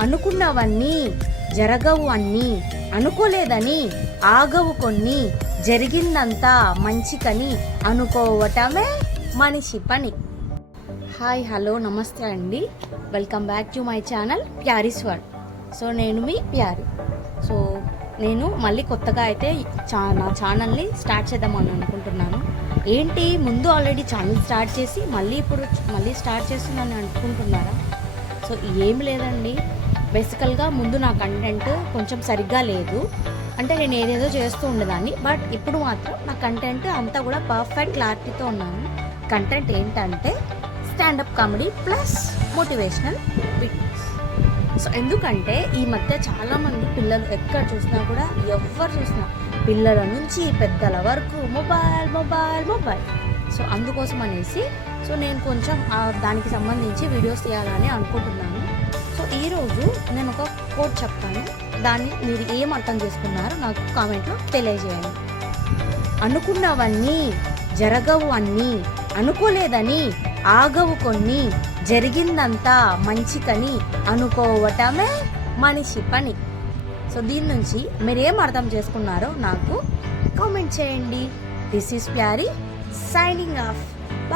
అనుకున్నవన్నీ జరగవు అన్నీ అనుకోలేదని ఆగవు కొన్ని జరిగిందంతా మంచికని అనుకోవటమే మనిషి పని. హాయ్ హలో నమస్తే అండి. Welcome back to my channel Pari's world so నేను మీ ప్యారి. సో నేను మళ్ళీ కొత్తగా అయితే చా నా ఛానల్ని స్టార్ట్ చేద్దామని అనుకుంటున్నాను. ఏంటి? ముందు ఆల్రెడీ ఛానల్ స్టార్ట్ చేసి మళ్ళీ ఇప్పుడు మళ్ళీ స్టార్ట్ చేస్తున్నాను అనుకుంటున్నారా? సో ఏం లేదండి. బేసికల్గా ముందు నా కంటెంట్ కొంచెం సరిగ్గా లేదు. అంటే నేను ఏదేదో చేస్తూ ఉండేదాన్ని. బట్ ఇప్పుడు మాత్రం నా కంటెంట్ అంతా కూడా పర్ఫెక్ట్ క్లారిటీతో ఉన్నాను. కంటెంట్ ఏంటంటే standup comedy plus motivational videos so ఎందుకంటే ఈ మధ్య చాలామంది పిల్లలు ఎక్కడ చూసినా కూడా ఎవరు చూసినా పిల్లల నుంచి పెద్దల వరకు మొబైల్ మొబైల్ మొబైల్ సో అందుకోసం అనేసి సో నేను కొంచెం దానికి సంబంధించి వీడియోస్ తీయాలని అనుకుంటున్నాను. సో ఈరోజు నేను ఒక కోట్ చెప్తాను. దాన్ని మీరు ఏం అర్థం చేసుకున్నారో నాకు కామెంట్లో తెలియజేయండి. అనుకున్నవన్నీ జరగవు అన్నీ అనుకోలేదని ఆగవు కొన్ని జరిగిందంతా మంచికని అనుకోవటమే మనిషి పని. సో దీని నుంచి మీరేం అర్థం చేసుకున్నారో నాకు కామెంట్ చేయండి. This is Pari signing off. Bye.